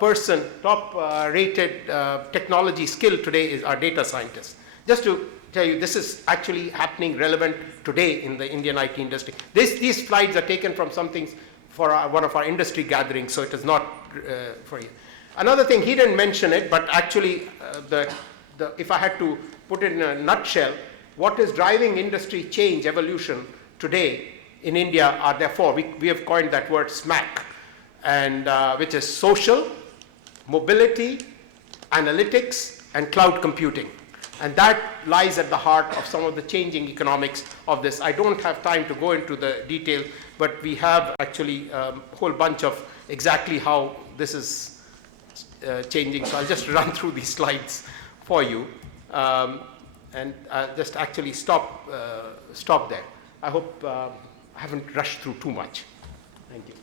person, top rated technology skill today is our data scientists. Just to tell you, this is actually happening relevant today in the Indian IT industry. These slides are taken from something for one of our industry gatherings, so it is not for you. Another thing, he didn't mention it, but actually, if I had to put it in a nutshell, what is driving industry change, evolution today in India are therefore, we have coined that word SMAC, and which is social, mobility, analytics, and cloud computing. And that lies at the heart of some of the changing economics of this. I don't have time to go into the detail, but we have actually a whole bunch of exactly how this is changing. So I'll just run through these slides for you, and just actually stop there. I hope I haven't rushed through too much. Thank you.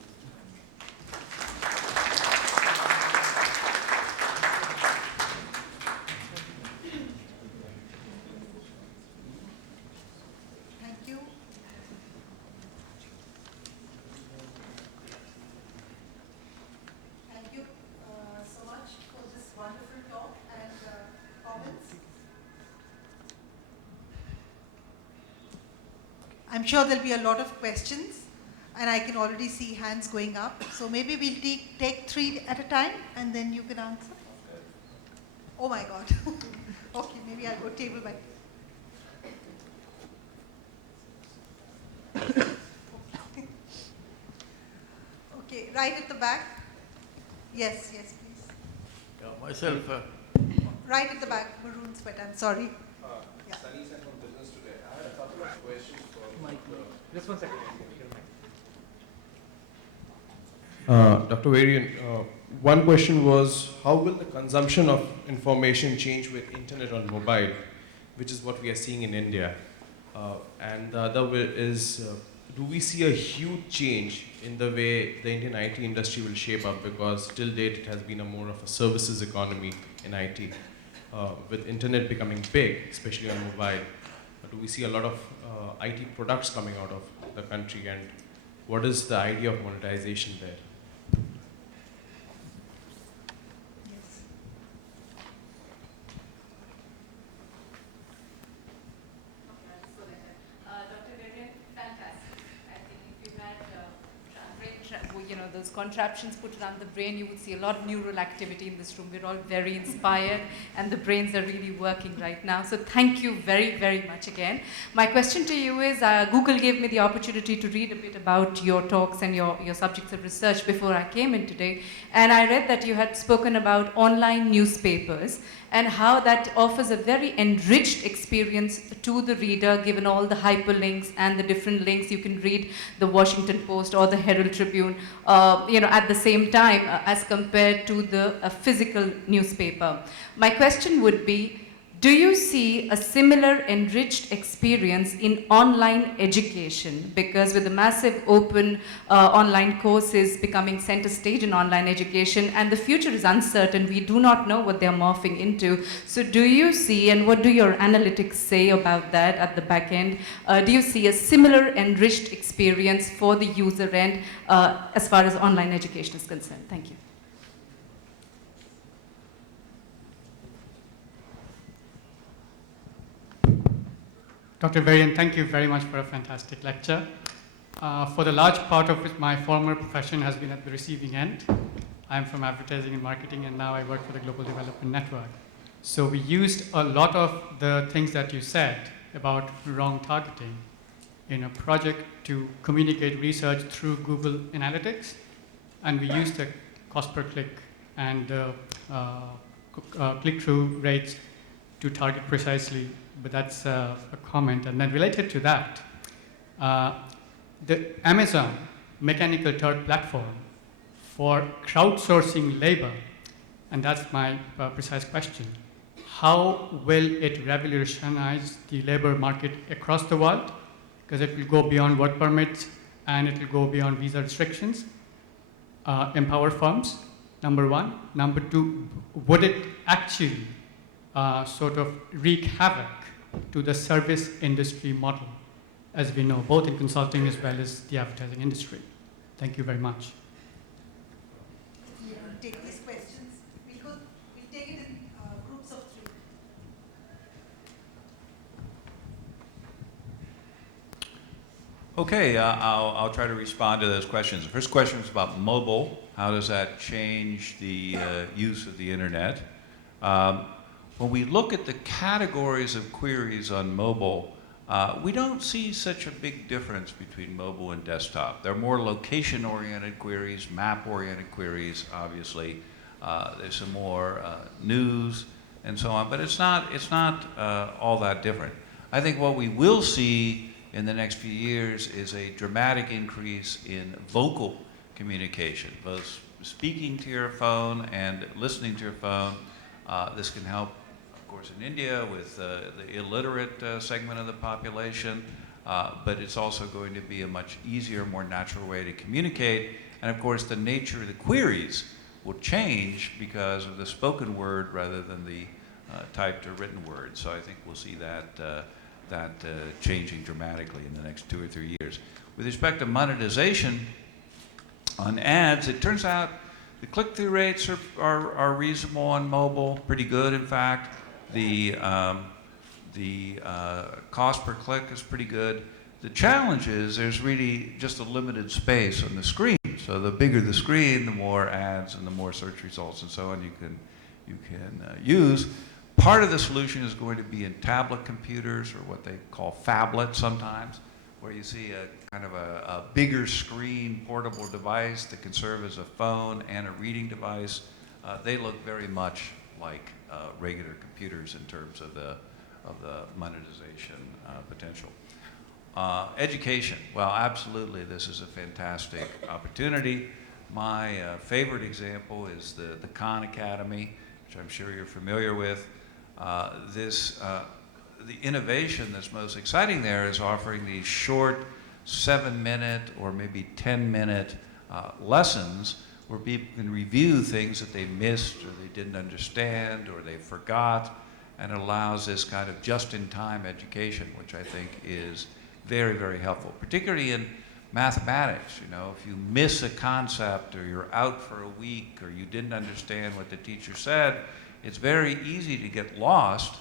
I'm sure there'll be a lot of questions, and I can already see hands going up. So maybe we'll take 3 at a time, and then you can answer. Oh my God. Okay, maybe I'll go table by table. Okay, right at the back. Yes, please. Yeah, myself. Right at the back, maroon sweat, I'm sorry. Yeah. Sunny sent from Business Today. I had a couple of questions for Just 1 second. Dr. Varian, one question was, how will the consumption of information change with internet on mobile, which is what we are seeing in India? And the other is, do we see a huge change in the way the Indian IT industry will shape up? Because till date it has been more of a services economy in IT. With internet becoming big, especially on mobile, do we see a lot of IT products coming out of the country, and what is the idea of monetization there? Yes. Dr. Varian, fantastic. I think if you had those contraptions put around the brain, you would see a lot of neural activity in this room. We're all very inspired, and the brains are really working right now. So thank you very, very much again. My question to you is, Google gave me the opportunity to read a bit about your talks and your subjects of research before I came in today. And I read that you had spoken about online newspapers and how that offers a very enriched experience to the reader, given all the hyperlinks and the different links. You can read the Washington Post or the Herald Tribune, at the same time as compared to the physical newspaper. My question would be, do you see a similar enriched experience in online education? Because with the massive open online courses becoming center stage in online education, and the future is uncertain, we do not know what they're morphing into. So do you see, and what do your analytics say about that at the back end? Do you see a similar enriched experience for the user end as far as online education is concerned? Thank you. Dr. Varian, thank you very much for a fantastic lecture. For the large part of it, my former profession has been at the receiving end. I'm from advertising and marketing, and now I work for the Global Development Network. So we used a lot of the things that you said about wrong targeting in a project to communicate research through Google Analytics, and we used the cost per click and click-through rates to target precisely. But that's a comment. And then related to that, the Amazon Mechanical Turk platform for crowdsourcing labor, and that's my precise question. How will it revolutionize the labor market across the world? Because it will go beyond work permits, and it will go beyond visa restrictions. Empower firms, number one. Number two, would it actually sort of wreak havoc to the service industry model, as we know, both in consulting as well as the advertising industry? Thank you very much. Yeah. take these questions. We'll take it in groups of 3. Okay, I'll try to respond to those questions. The first question was about mobile. How does that change the use of the internet? When we look at the categories of queries on mobile, we don't see such a big difference between mobile and desktop. There are more location-oriented queries, map-oriented queries, obviously. There's some more news and so on, but it's not all that different. I think what we will see in the next few years is a dramatic increase in vocal communication, both speaking to your phone and listening to your phone. This can help, of course, in India with the illiterate segment of the population, but it's also going to be a much easier, more natural way to communicate. And of course, the nature of the queries will change because of the spoken word rather than the typed or written word. So I think we'll see that changing dramatically in the next 2 or 3 years. With respect to monetization on ads, it turns out the click-through rates are reasonable on mobile, pretty good in fact. The cost per click is pretty good. The challenge is there's really just a limited space on the screen. So the bigger the screen, the more ads and the more search results and so on you can use. Part of the solution is going to be in tablet computers, or what they call phablets sometimes, where you see a kind of a bigger screen portable device that can serve as a phone and a reading device. They look very much like regular computers in terms of the monetization potential. Education, well, absolutely, this is a fantastic opportunity. My favorite example is the Khan Academy, which I'm sure you're familiar with. The innovation that's most exciting there is offering these short 7-minute or maybe 10-minute lessons where people can review things that they missed or they didn't understand or they forgot, and it allows this kind of just-in-time education, which I think is very, very helpful, particularly in mathematics. You know, if you miss a concept or you're out for a week or you didn't understand what the teacher said, it's very easy to get lost,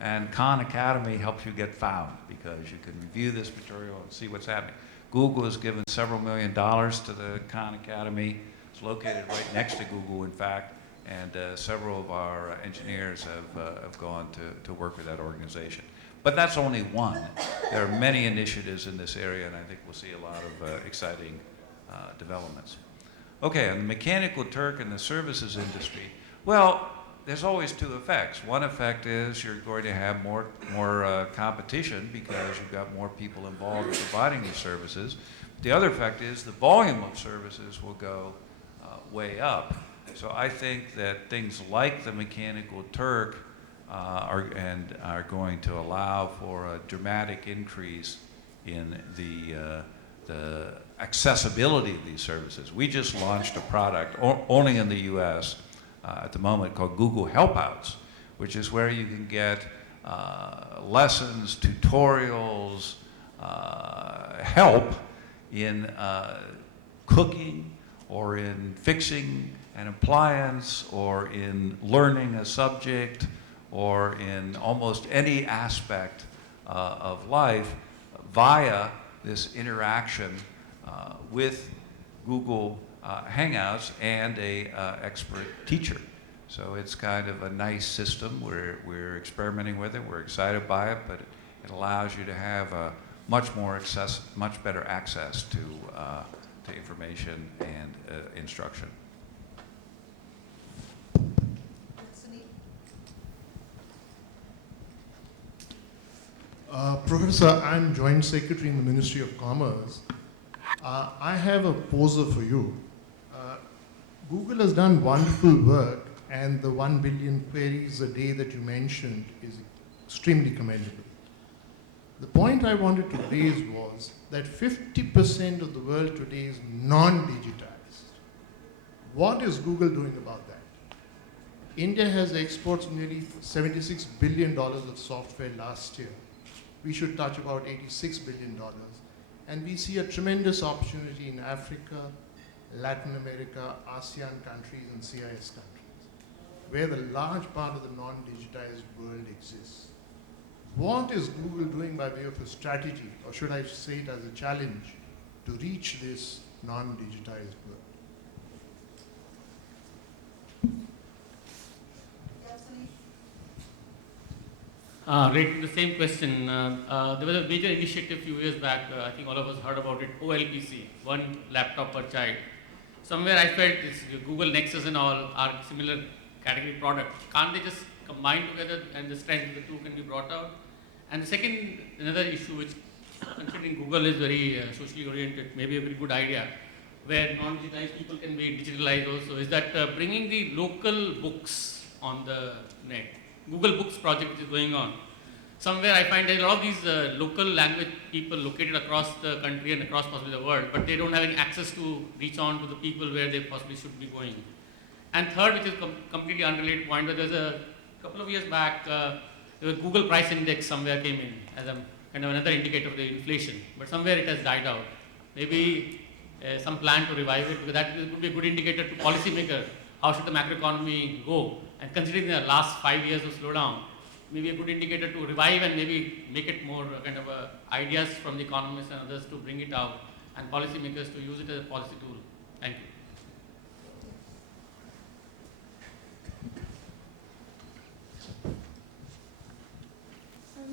and Khan Academy helps you get found because you can review this material and see what's happening. Google has given several $1 million to the Khan Academy. It's located right next to Google, in fact, and several of our engineers have gone to work with that organization. But that's only one. There are many initiatives in this area, and I think we'll see a lot of exciting developments. Okay, on the Mechanical Turk and the services industry, well, there's always 2 effects. One effect is you're going to have more competition because you've got more people involved in providing these services. The other effect is the volume of services will go way up. So I think that things like the Mechanical Turk are going to allow for a dramatic increase in the accessibility of these services. We just launched a product only in the US at the moment called Google Helpouts, which is where you can get lessons, tutorials, help in cooking or in fixing an appliance or in learning a subject or in almost any aspect of life via this interaction with Google Hangouts and a expert teacher. So it's kind of a nice system. We're experimenting with it. We're excited by it, but it allows you to have a much better access to information and instruction. Professor, I'm Joint Secretary in the Ministry of Commerce. I have a poser for you. Google has done wonderful work, and the 1 billion queries a day that you mentioned is extremely commendable. The point I wanted to raise was that 50% of the world today is non-digitized. What is Google doing about that? India has exports of nearly $76 billion of software last year. We should touch about $86 billion. And we see a tremendous opportunity in Africa, Latin America, ASEAN countries, and CIS countries, where the large part of the non-digitized world exists. What is Google doing by way of a strategy, or should I say it as a challenge, to reach this non-digitized world? Related to the same question, there was a major initiative a few years back, I think all of us heard about it, OLPC, one laptop per child. Somewhere I felt this Google Nexus and all are similar category products. Can't they just combine together and the strength of the two can be brought out? And the second, another issue which considering Google is very socially oriented, maybe a very good idea, where non-digitized people can be digitalized also, is that bringing the local books on the net. Google Books project which is going on. Somewhere I find there are a lot of these local language people located across the country and across possibly the world, but they don't have any access to reach on to the people where they possibly should be going. And third, which is completely unrelated point, where there's a couple of years back, the Google price index somewhere came in as a kind of another indicator of the inflation, but somewhere it has died out. Maybe some plan to revive it, because that would be a good indicator to policymakers. How should the macroeconomy go? And considering the last 5 years of slowdown, maybe a good indicator to revive and maybe make it more kind of ideas from the economists and others to bring it out, and policymakers to use it as a policy tool. Thank you.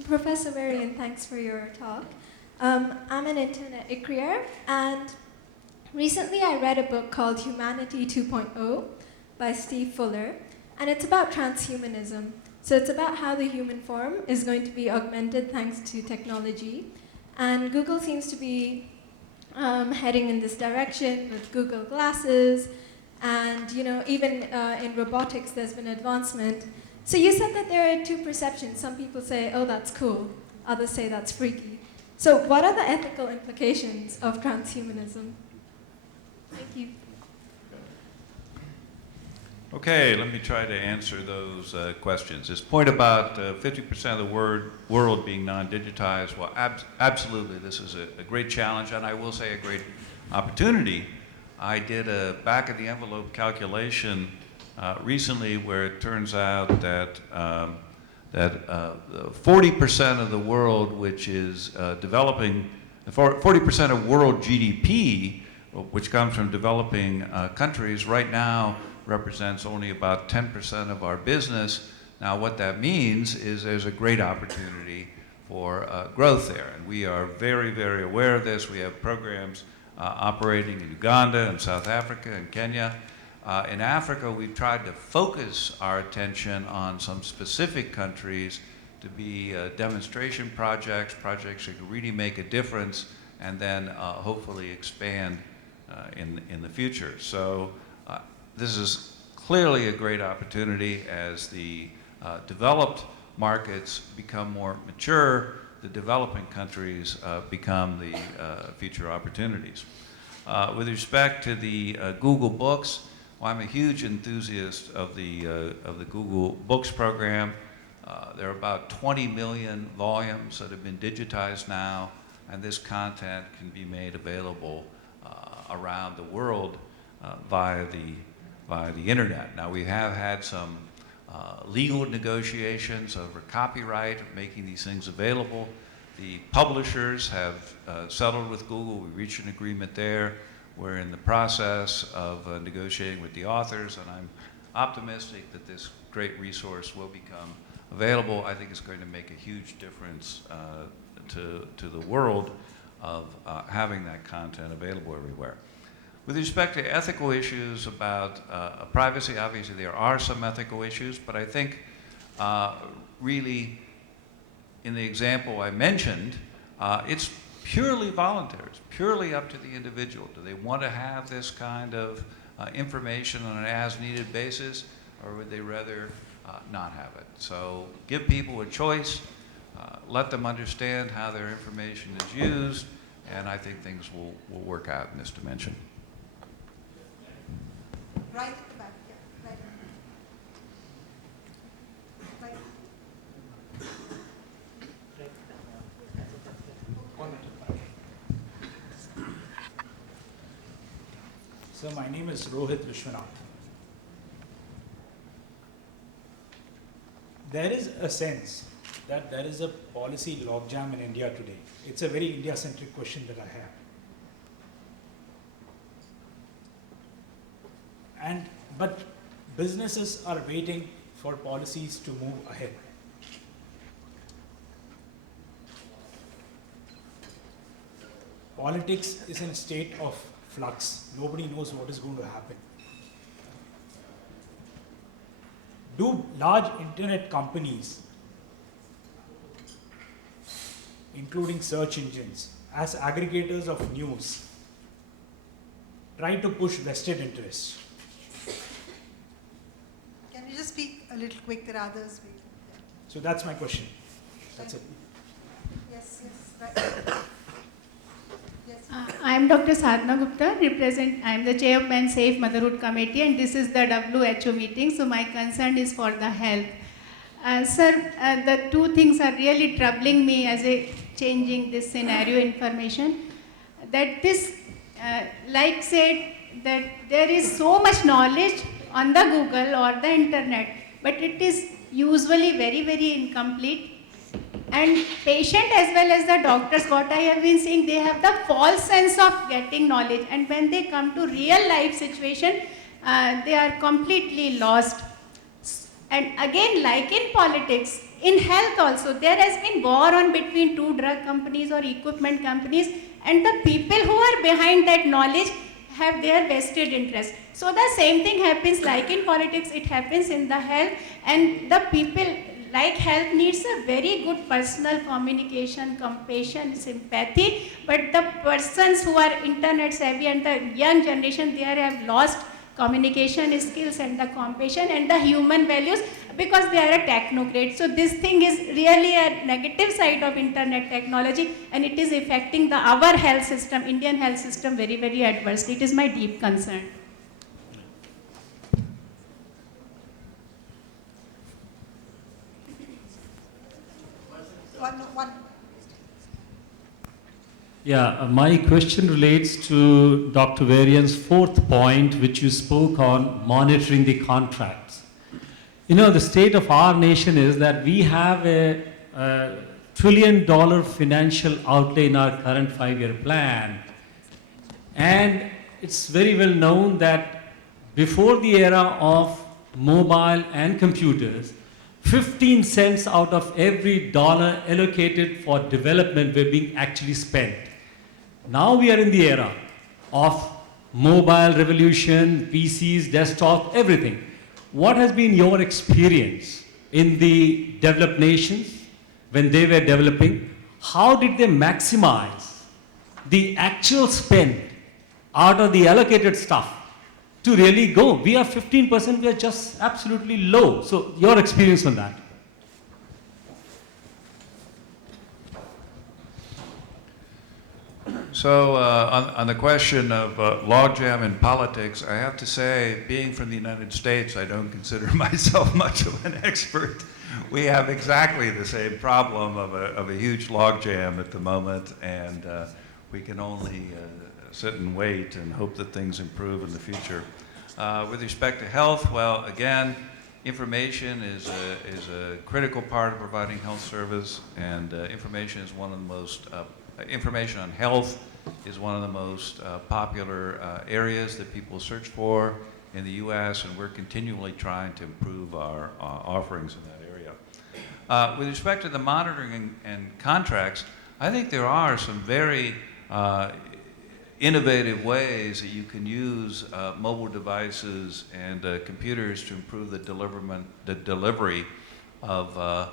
Professor Varian, thanks for your talk. I'm an intern at ICRIER, and recently I read a book called Humanity 2.0 by Steve Fuller, and it's about transhumanism. So it's about how the human form is going to be augmented thanks to technology, and Google seems to be heading in this direction with Google Glasses, and even in robotics there's been advancement. So you said that there are two perceptions. Some people say, oh, that's cool. Others say that's freaky. So what are the ethical implications of transhumanism? Thank you. Okay, let me try to answer those questions. This point about 50% of the world being non-digitized, well, absolutely, this is a great challenge, and I will say a great opportunity. I did a back-of-the-envelope calculation recently where it turns out that 40% of the world, which is developing, 40% of world GDP, which comes from developing countries, right now represents only about 10% of our business. Now, what that means is there's a great opportunity for growth there, and we are very, very aware of this. We have programs operating in Uganda and South Africa and Kenya. In Africa, we've tried to focus our attention on some specific countries to be demonstration projects that can really make a difference, and then hopefully expand in the future. So this is clearly a great opportunity as the developed markets become more mature, the developing countries become the future opportunities. With respect to the Google Books, well, I'm a huge enthusiast of the Google Books program. There are about 20 million volumes that have been digitized now, and this content can be made available around the world via the internet. Now, we have had some legal negotiations over copyright, making these things available. The publishers have settled with Google. We reached an agreement there. We're in the process of negotiating with the authors, and I'm optimistic that this great resource will become available. I think it's going to make a huge difference to the world of having that content available everywhere. With respect to ethical issues about privacy, obviously there are some ethical issues, but I think really in the example I mentioned, it's purely voluntary. It's purely up to the individual. Do they want to have this kind of information on an as-needed basis, or would they rather not have it? So give people a choice, let them understand how their information is used, and I think things will work out in this dimension. Right at the back, yeah, right. Right. So my name is Rohit Vishwanath. There is a sense that there is a policy logjam in India today. It's a very India-centric question that I have. But businesses are waiting for policies to move ahead. Politics is in a state of flux. Nobody knows what is going to happen. Do large internet companies, including search engines, as aggregators of news, try to push vested interests? Can you just speak a little quick? There are others waiting. So that's my question. That's it. Yes, right. I am Dr. Sadhna Gupta, I am the chairman Safe Motherhood Committee, and this is the WHO meeting, so my concern is for the health. Sir, the two things are really troubling me as a changing this scenario information, that this, like said, that there is so much knowledge on the Google or the internet, but it is usually very, very incomplete. And patient as well as the doctors, what I have been seeing, they have the false sense of getting knowledge. And when they come to real life situation, they are completely lost. And again, like in politics, in health also, there has been war on between two drug companies or equipment companies, and the people who are behind that knowledge have their vested interest. So the same thing happens like in politics, it happens in the health, and the people like health needs a very good personal communication, compassion, sympathy, but the persons who are internet savvy and the young generation, they have lost communication skills and the compassion and the human values because they are a technocrat. So this thing is really a negative side of internet technology, and it is affecting our health system, Indian health system, very, very adversely. It is my deep concern. One. Yeah, my question relates to Dr. Varian's fourth point, which you spoke on monitoring the contracts. You know, the state of our nation is that we have a $1 trillion financial outlay in our current 5-year plan. And it's very well known that before the era of mobile and computers, 15 cents out of every dollar allocated for development were being actually spent. Now we are in the era of mobile revolution, PCs, desktop, everything. What has been your experience in the developed nations when they were developing? How did they maximize the actual spend out of the allocated stuff to really go? We are 15%, we are just absolutely low. So your experience on that. So on the question of logjam in politics, I have to say, being from the United States, I don't consider myself much of an expert. We have exactly the same problem of a huge logjam at the moment, and we can only sit and wait and hope that things improve in the future. With respect to health, well, again, information is a critical part of providing health service, and information is one of the most information on health is one of the most popular areas that people search for in the U.S., and we're continually trying to improve our offerings in that area. With respect to the monitoring and contracts, I think there are some very innovative ways that you can use mobile devices and computers to improve the delivery of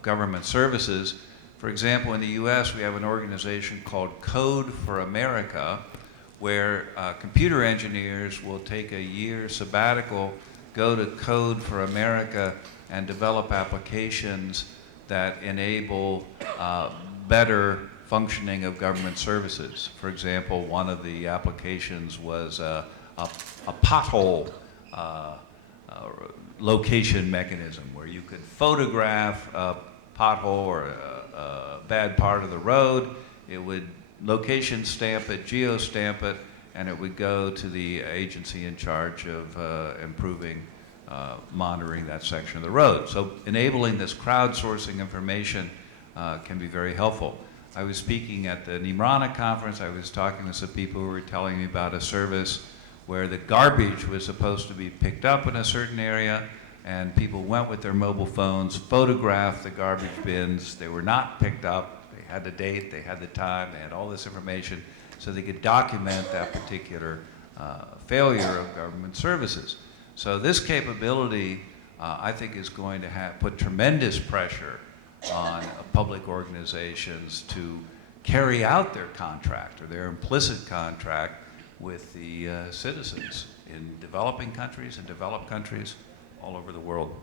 government services. For example, in the U.S., we have an organization called Code for America, where computer engineers will take a year sabbatical, go to Code for America, and develop applications that enable better functioning of government services. For example, one of the applications was a pothole location mechanism, where you could photograph a pothole or a bad part of the road. It would location stamp it, geostamp it, and it would go to the agency in charge of improving monitoring that section of the road. So enabling this crowdsourcing information can be very helpful. I was speaking at the Nimrana conference. I was talking to some people who were telling me about a service where the garbage was supposed to be picked up in a certain area, and people went with their mobile phones, photographed the garbage bins. They were not picked up. They had the date, they had the time, they had all this information, so they could document that particular failure of government services. So this capability, I think, is going to put tremendous pressure on public organizations to carry out their contract or their implicit contract with the citizens in developing countries and developed countries all over the world.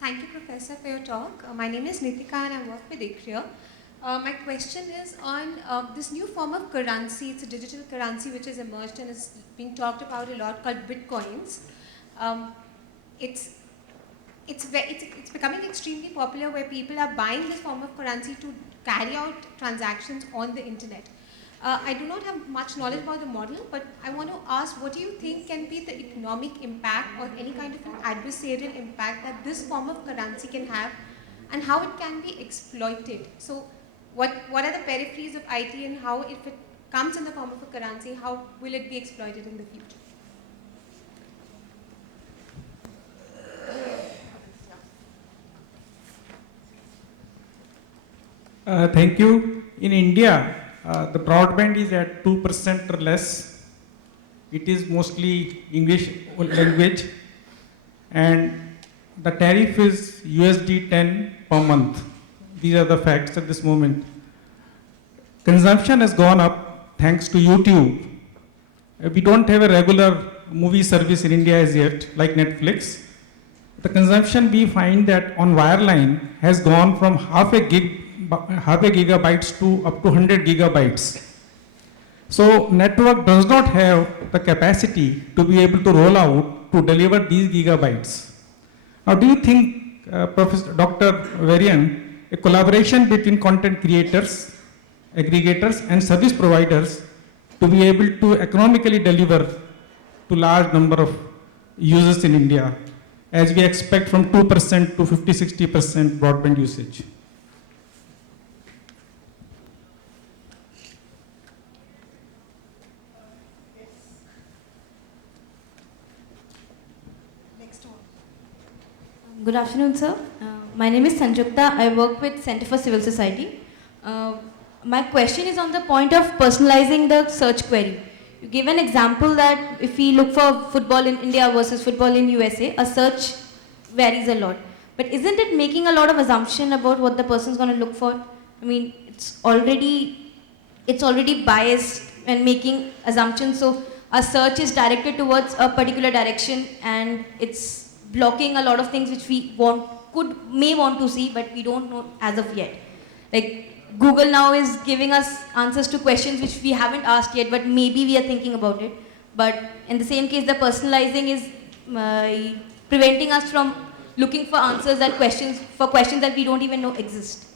Thank you, Professor, for your talk. My name is Nitika and I work with ICRIER. My question is on this new form of currency. It's a digital currency which has emerged and is being talked about a lot, called bitcoins. It's becoming extremely popular, where people are buying this form of currency to carry out transactions on the internet. I do not have much knowledge about the model, but I want to ask, what do you think can be the economic impact or any kind of an adversarial impact that this form of currency can have, and how it can be exploited? So what are the peripheries of IT, and how, if it comes in the form of a currency, how will it be exploited in the future? Thank you. In India, the broadband is at 2% or less. It is mostly English language, and the tariff is USD 10 per month. These are the facts at this moment. Consumption has gone up thanks to YouTube. We don't have a regular movie service in India as yet, like Netflix. The consumption, we find that on wireline has gone from half a gigabytes to up to 100 gigabytes. So network does not have the capacity to be able to roll out to deliver these gigabytes. Now, do you think, Professor Dr. Varian, a collaboration between content creators, aggregators, and service providers to be able to economically deliver to large number of users in India, as we expect from 2% to 50-60% broadband usage? Good afternoon, sir. My name is Sanjukta. I work with Center for Civil Society. My question is on the point of personalizing the search query. You gave an example that if we look for football in India versus football in USA, a search varies a lot. But isn't it making a lot of assumption about what the person's going to look for? I mean, it's already biased and making assumptions. So a search is directed towards a particular direction, and it's blocking a lot of things which we may want to see, but we don't know as of yet. Like Google now is giving us answers to questions which we haven't asked yet, but maybe we are thinking about it. But in the same case, the personalizing is preventing us from looking for answers for questions that we don't even know exist.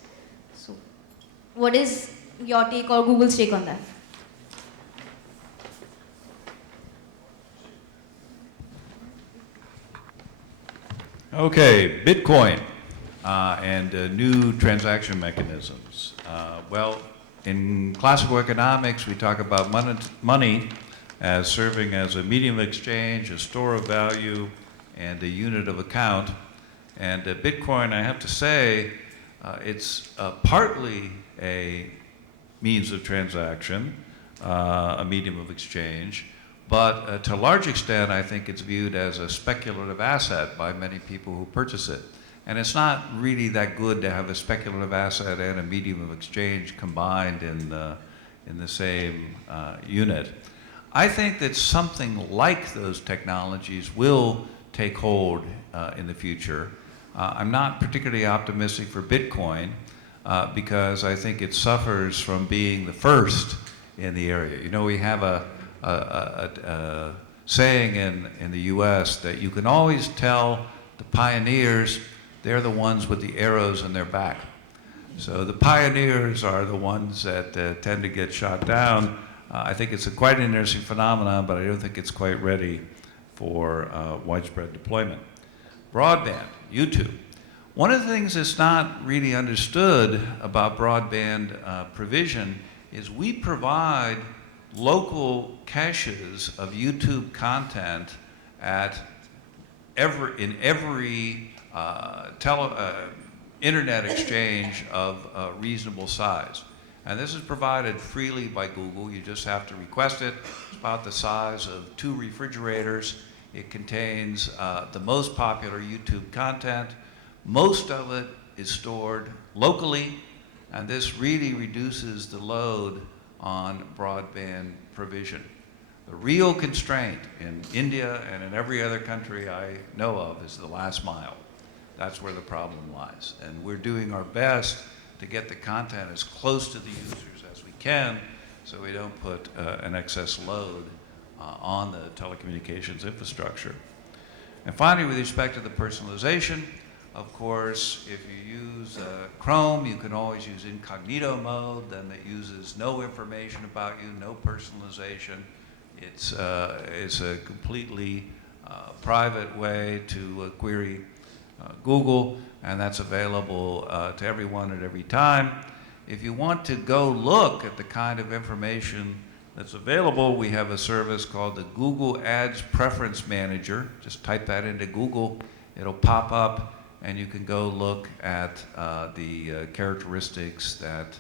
So, what is your take or Google's take on that? Okay, Bitcoin and new transaction mechanisms. Well, in classical economics, we talk about money as serving as a medium of exchange, a store of value, and a unit of account. And Bitcoin, I have to say, it's partly a means of transaction, a medium of exchange, but to a large extent, I think it's viewed as a speculative asset by many people who purchase it. And it's not really that good to have a speculative asset and a medium of exchange combined in the same unit. I think that something like those technologies will take hold in the future. I'm not particularly optimistic for Bitcoin because I think it suffers from being the first in the area. You know, we have a saying in the US that you can always tell the pioneers they're the ones with the arrows in their back. So the pioneers are the ones that tend to get shot down. I think it's quite an interesting phenomenon, but I don't think it's quite ready for widespread deployment. Broadband, YouTube. One of the things that's not really understood about broadband provision is we provide local caches of YouTube content at in every internet exchange of reasonable size. And this is provided freely by Google. You just have to request it. It's about the size of 2 refrigerators. It contains the most popular YouTube content. Most of it is stored locally, and this really reduces the load on broadband provision. The real constraint in India and in every other country I know of is the last mile. That's where the problem lies. And we're doing our best to get the content as close to the users as we can so we don't put an excess load on the telecommunications infrastructure. And finally, with respect to the personalization, of course, if you use Chrome, you can always use incognito mode, then it uses no information about you, no personalization. It's a completely private way to query Google, and that's available to everyone at every time. If you want to go look at the kind of information that's available, we have a service called the Google Ads Preference Manager. Just type that into Google, it'll pop up, and you can go look at the characteristics that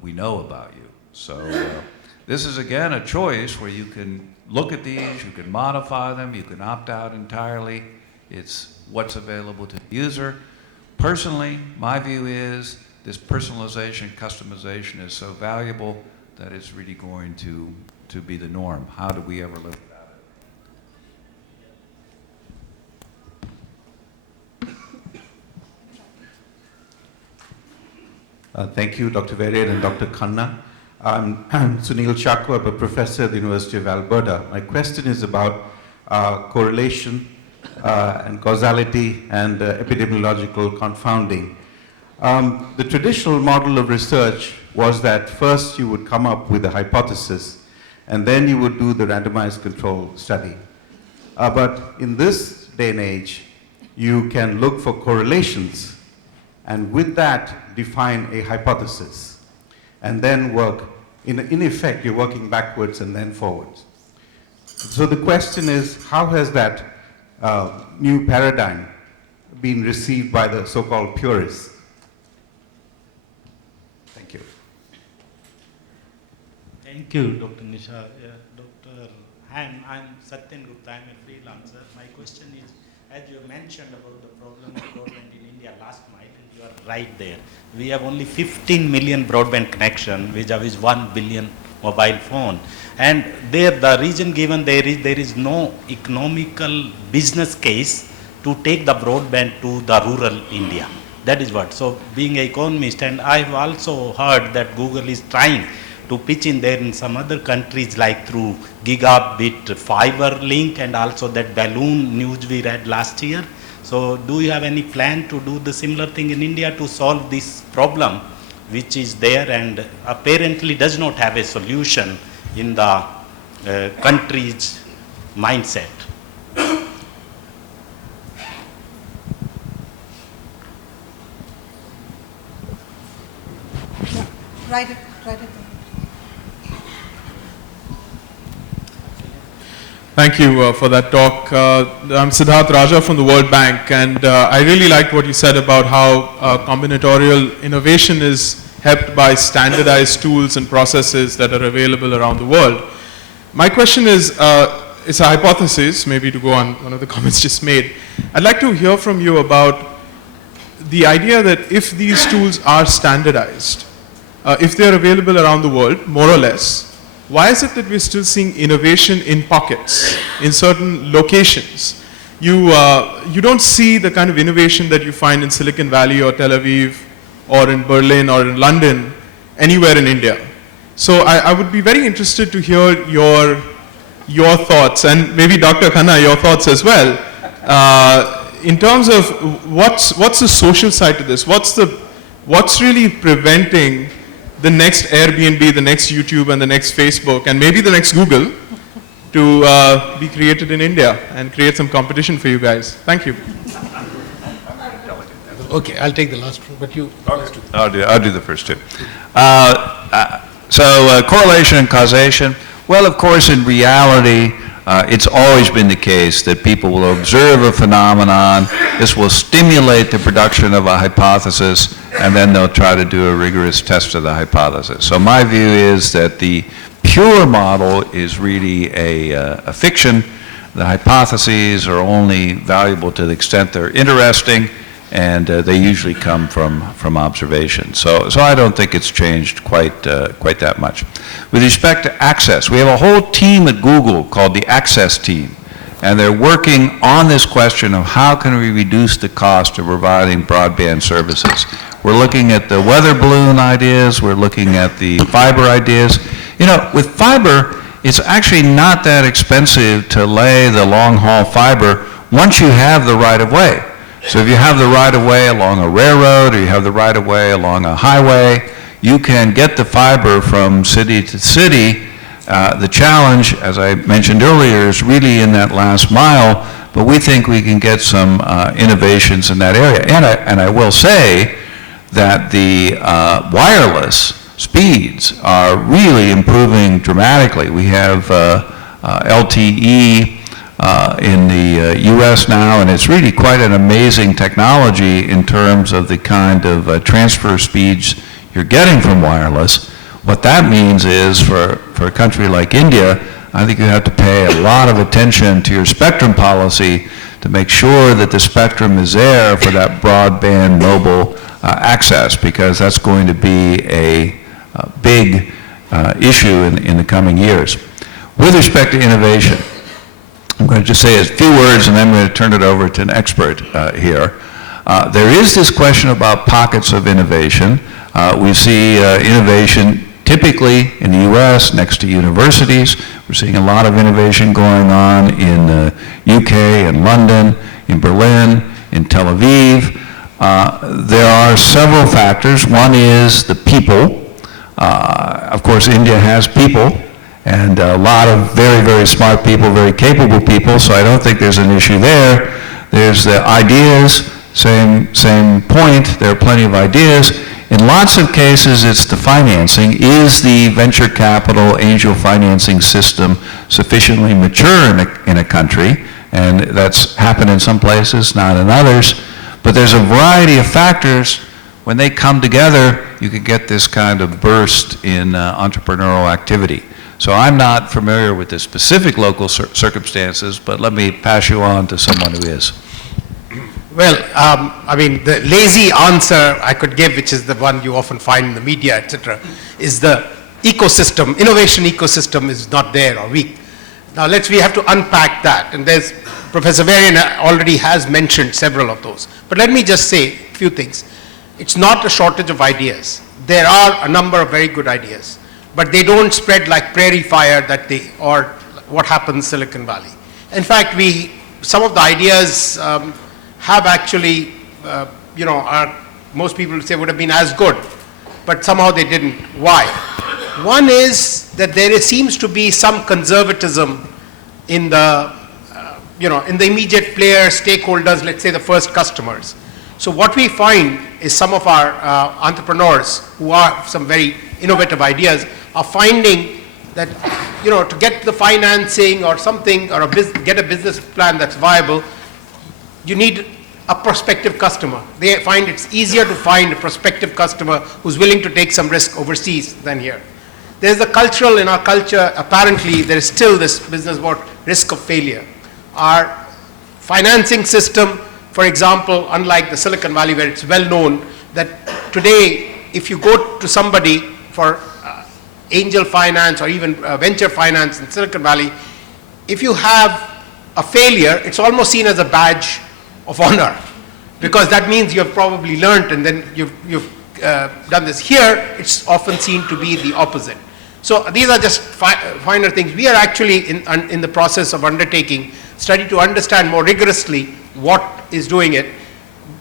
we know about you. So this is again a choice where you can look at these, you can modify them, you can opt out entirely. It's what's available to the user. Personally, my view is this personalization, customization is so valuable that it's really going to be the norm. How do we ever live without it? Thank you, Dr. Varian and Dr. Khanna. I'm Sunil Chakwa, I'm a professor at the University of Alberta. My question is about correlation and causality and epidemiological confounding. The traditional model of research was that first you would come up with a hypothesis and then you would do the randomized control study. But in this day and age, you can look for correlations and with that define a hypothesis and then work. In effect, you're working backwards and then forwards. So the question is, how has that new paradigm been received by the so-called purists? Thank you. Thank you, Dr. Nisha. Dr. Han, I'm Satyan Gupta, I'm a freelancer. My question is, as you mentioned about the problem of broadband in India last mile, and you are right there. We have only 15 million broadband connection, vis-a-vis 1 billion mobile phone. And there, the reason given there is no economical business case to take the broadband to the rural India. That is what. So being an economist, and I've also heard that Google is trying to pitch in there in some other countries like through gigabit fiber link and also that balloon news we read last year. So do you have any plan to do the similar thing in India to solve this problem which is there and apparently does not have a solution in the country's mindset? Right at Thank you for that talk. I'm Siddharth Raja from the World Bank, and I really liked what you said about how combinatorial innovation is helped by standardized tools and processes that are available around the world. My question is, it's a hypothesis, maybe to go on one of the comments just made. I'd like to hear from you about the idea that if these tools are standardized, if they're available around the world, more or less, why is it that we're still seeing innovation in pockets, in certain locations? You don't see the kind of innovation that you find in Silicon Valley or Tel Aviv or in Berlin or in London, anywhere in India. So I would be very interested to hear your thoughts, and maybe Dr. Khanna, your thoughts as well. in terms of what's the social side to this? What's really preventing the next Airbnb, the next YouTube, and the next Facebook, and maybe the next Google to be created in India and create some competition for you guys? Thank you. Okay, I'll take the last one, but you. Okay. I'll do the first two. Correlation and causation. Well, of course, in reality, it's always been the case that people will observe a phenomenon, this will stimulate the production of a hypothesis, and then they'll try to do a rigorous test of the hypothesis. So my view is that the pure model is really a fiction. The hypotheses are only valuable to the extent they're interesting, and they usually come from observation. So I don't think it's changed quite that much. With respect to access, we have a whole team at Google called the Access Team, and they're working on this question of how can we reduce the cost of providing broadband services. We're looking at the weather balloon ideas, we're looking at the fiber ideas. You know, with fiber, it's actually not that expensive to lay the long-haul fiber once you have the right-of-way. So if you have the right-of-way along a railroad, or you have the right-of-way along a highway, you can get the fiber from city to city. The challenge, as I mentioned earlier, is really in that last mile, but we think we can get some innovations in that area. And I will say that the wireless speeds are really improving dramatically. We have LTE in the US now, and it's really quite an amazing technology in terms of the kind of transfer speeds you're getting from wireless. What that means is for a country like India, I think you have to pay a lot of attention to your spectrum policy to make sure that the spectrum is there for that broadband mobile access, because that's going to be a big issue in the coming years. With respect to innovation, I'm going to just say a few words and then I'm going to turn it over to an expert here. There is this question about pockets of innovation. We see innovation typically in the US next to universities. We're seeing a lot of innovation going on in the UK and London, in Berlin, in Tel Aviv. There are several factors. One is the people. Of course, India has people, and a lot of very, very smart people, very capable people, so I don't think there's an issue there. There's the ideas, same point, there are plenty of ideas. In lots of cases, it's the financing. Is the venture capital angel financing system sufficiently mature in a country? And that's happened in some places, not in others. But there's a variety of factors. When they come together, you can get this kind of burst in entrepreneurial activity. So I'm not familiar with the specific local circumstances, but let me pass you on to someone who is. Well, I mean, the lazy answer I could give, which is the one you often find in the media, etc., is the ecosystem, innovation ecosystem is not there or weak. Now we have to unpack that, and there's, Professor Varian already has mentioned several of those. But let me just say a few things. It's not a shortage of ideas. There are a number of very good ideas, but they don't spread like prairie fire or what happens in Silicon Valley. In fact, some of the ideas have actually, most people would say would have been as good, but somehow they didn't. Why? One is that there seems to be some conservatism in the, in the immediate players, stakeholders, let's say the first customers. So what we find is some of our entrepreneurs who have some very innovative ideas are finding that, to get the financing or something, or get a business plan that's viable, you need a prospective customer. They find it's easier to find a prospective customer who's willing to take some risk overseas than here. There's a cultural, in our culture, apparently there is still this business about risk of failure. Our financing system, for example, unlike the Silicon Valley where it's well known that today if you go to somebody for angel finance or even venture finance in Silicon Valley, if you have a failure, it's almost seen as a badge of honor, because that means you have probably learned and then you've done this. Here, it's often seen to be the opposite. So these are just finer things. We are actually in the process of undertaking study to understand more rigorously what is doing it,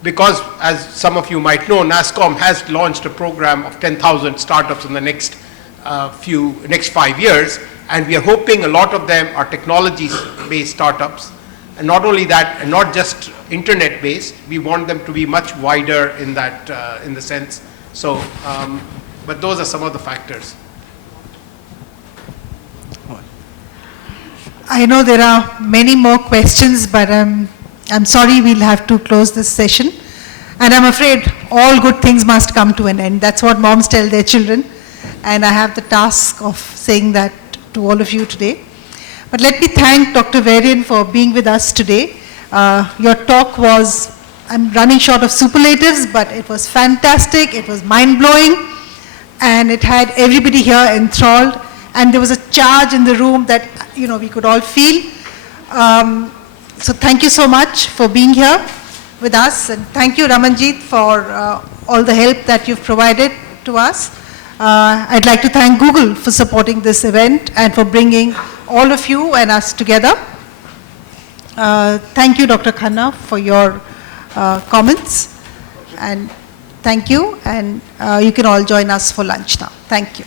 because as some of you might know, NASSCOM has launched a program of 10,000 startups in the next 5 years, and we are hoping a lot of them are technology-based startups. And not only that, and not just internet-based, we want them to be much wider in that, in the sense. So, but those are some of the factors. I know there are many more questions, but I'm sorry we'll have to close this session. And I'm afraid all good things must come to an end. That's what moms tell their children. And I have the task of saying that to all of you today. But let me thank Dr. Varian for being with us today. Your talk was, I'm running short of superlatives, but it was fantastic, it was mind-blowing, and it had everybody here enthralled, and there was a charge in the room that, you know, we could all feel. So thank you so much for being here with us, and thank you, Ramanjit, for all the help that you've provided to us. I'd like to thank Google for supporting this event and for bringing all of you and us together. Thank you, Dr. Khanna, for your comments, and thank you, and you can all join us for lunch now. Thank you.